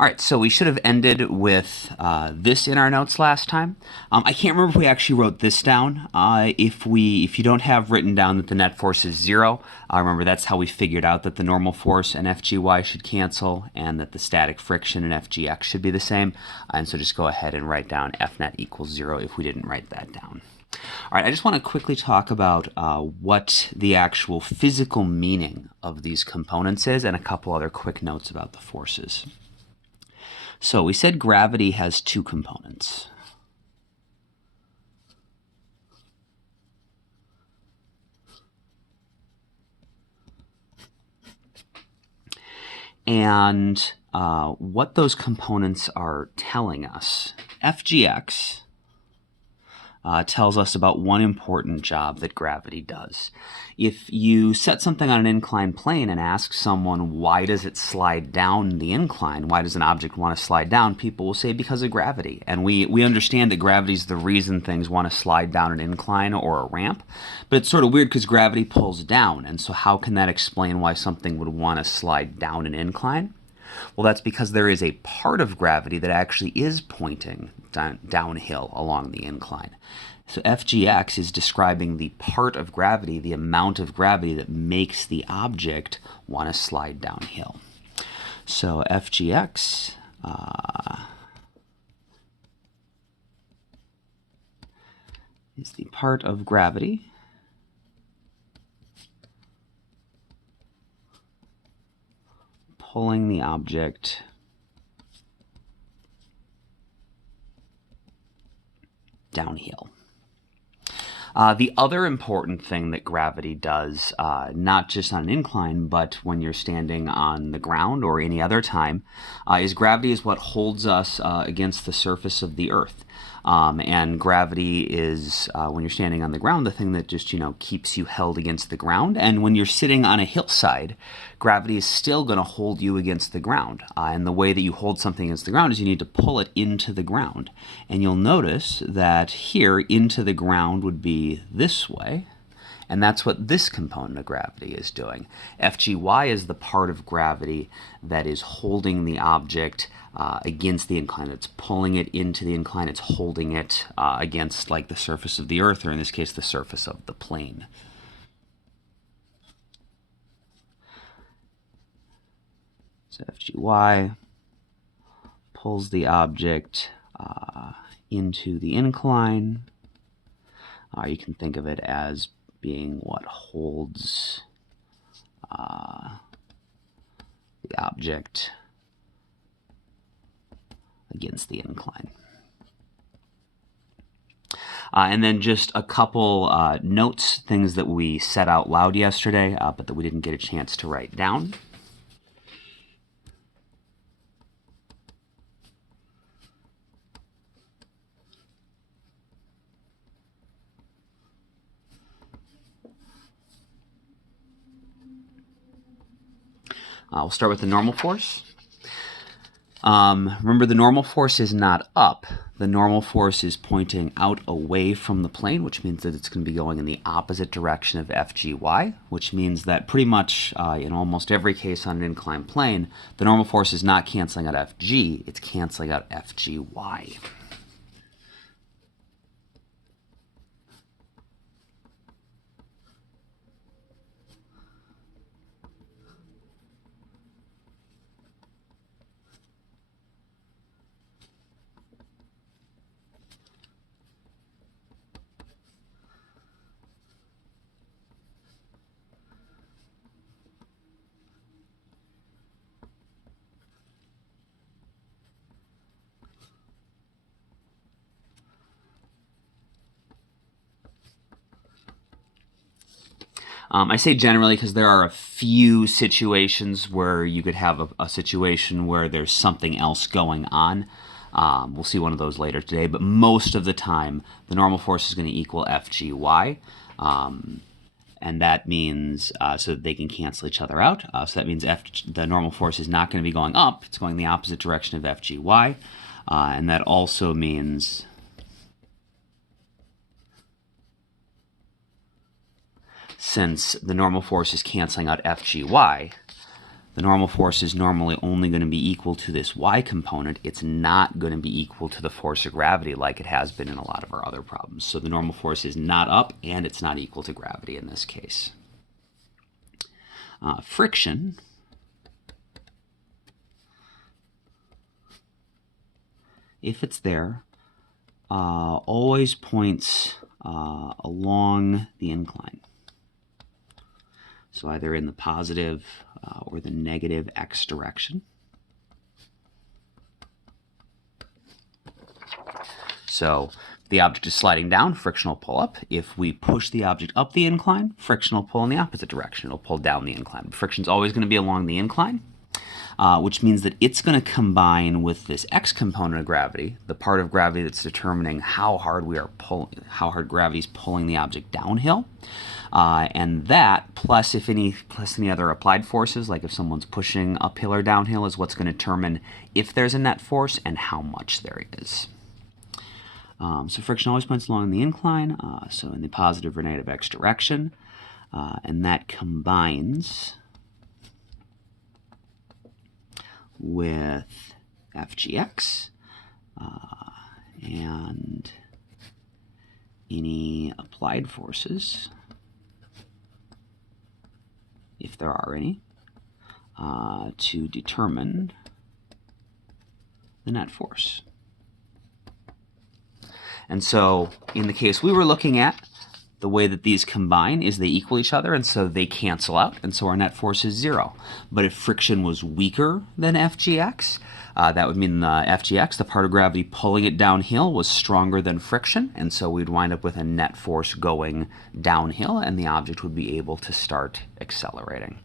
All right, so we should have ended with this in our notes last time. I can't remember if we actually wrote this down. If you don't have written down that the net force is 0, remember that's how we figured out that the normal force and FGY should cancel and that the static friction and FGX should be the same. And so just go ahead and write down F net equals 0 if we didn't write that down. All right, I just want to quickly talk about what the actual physical meaning of these components is and a couple other quick notes about the forces. So we said gravity has two components. And what those components are telling us, FGX tells us about one important job that gravity does. If you set something on an inclined plane and ask someone, why does it slide down the incline? Why does an object want to slide down? People will say because of gravity. And we understand that gravity is the reason things want to slide down an incline or a ramp. But it's sort of weird because gravity pulls down. And so how can that explain why something would want to slide down an incline? Well, that's because there is a part of gravity that actually is pointing downhill along the incline. So FGX is describing the part of gravity, the amount of gravity that makes the object want to slide downhill. So FGX is the part of gravity pulling the object downhill. The other important thing that gravity does, not just on an incline, but when you're standing on the ground or any other time, is gravity is what holds us against the surface of the Earth. And gravity is, when you're standing on the ground, the thing that just, keeps you held against the ground. And when you're sitting on a hillside, gravity is still going to hold you against the ground. And the way that you hold something against the ground is you need to pull it into the ground. And you'll notice that here, into the ground would be this way. And that's what this component of gravity is doing. FGY is the part of gravity that is holding the object against the incline. It's pulling it into the incline. It's holding it against, like, the surface of the Earth, or in this case, the surface of the plane. So FGY pulls the object into the incline. You can think of it as being what holds the object against the incline. And then just a couple notes, things that we said out loud yesterday, but that we didn't get a chance to write down. We'll start with the normal force. Remember, the normal force is not up. The normal force is pointing out away from the plane, which means that it's going to be going in the opposite direction of FGY, which means that pretty much in almost every case on an inclined plane, the normal force is not canceling out FG, it's canceling out FGY. I say generally because there are a few situations where you could have a situation where there's something else going on. We'll see one of those later today, but most of the time, the normal force is going to equal FGY. And that means, so that they can cancel each other out. So that means the normal force is not going to be going up. It's going the opposite direction of FGY. And that also means since the normal force is canceling out FGY, the normal force is normally only going to be equal to this y component. It's not going to be equal to the force of gravity like it has been in a lot of our other problems. So the normal force is not up, and it's not equal to gravity in this case. Friction if it's there, always points along the incline. So either in the positive or the negative x direction. So the object is sliding down, frictional pull up. If we push the object up the incline, frictional pull in the opposite direction. It'll pull down the incline. Friction's always going to be along the incline, which means that it's going to combine with this x component of gravity, the part of gravity that's determining how hard gravity's pulling the object downhill. And that, plus any other applied forces, like if someone's pushing uphill or downhill, is what's going to determine if there's a net force and how much there is. So friction always points along the incline, so in the positive or negative x direction, and that combines with FGX and any applied forces, if there are any, to determine the net force. And so in the case we were looking at, the way that these combine is they equal each other, and so they cancel out, and so our net force is 0. But if friction was weaker than FGX, that would mean the FGX, the part of gravity pulling it downhill, was stronger than friction, and so we'd wind up with a net force going downhill, and the object would be able to start accelerating.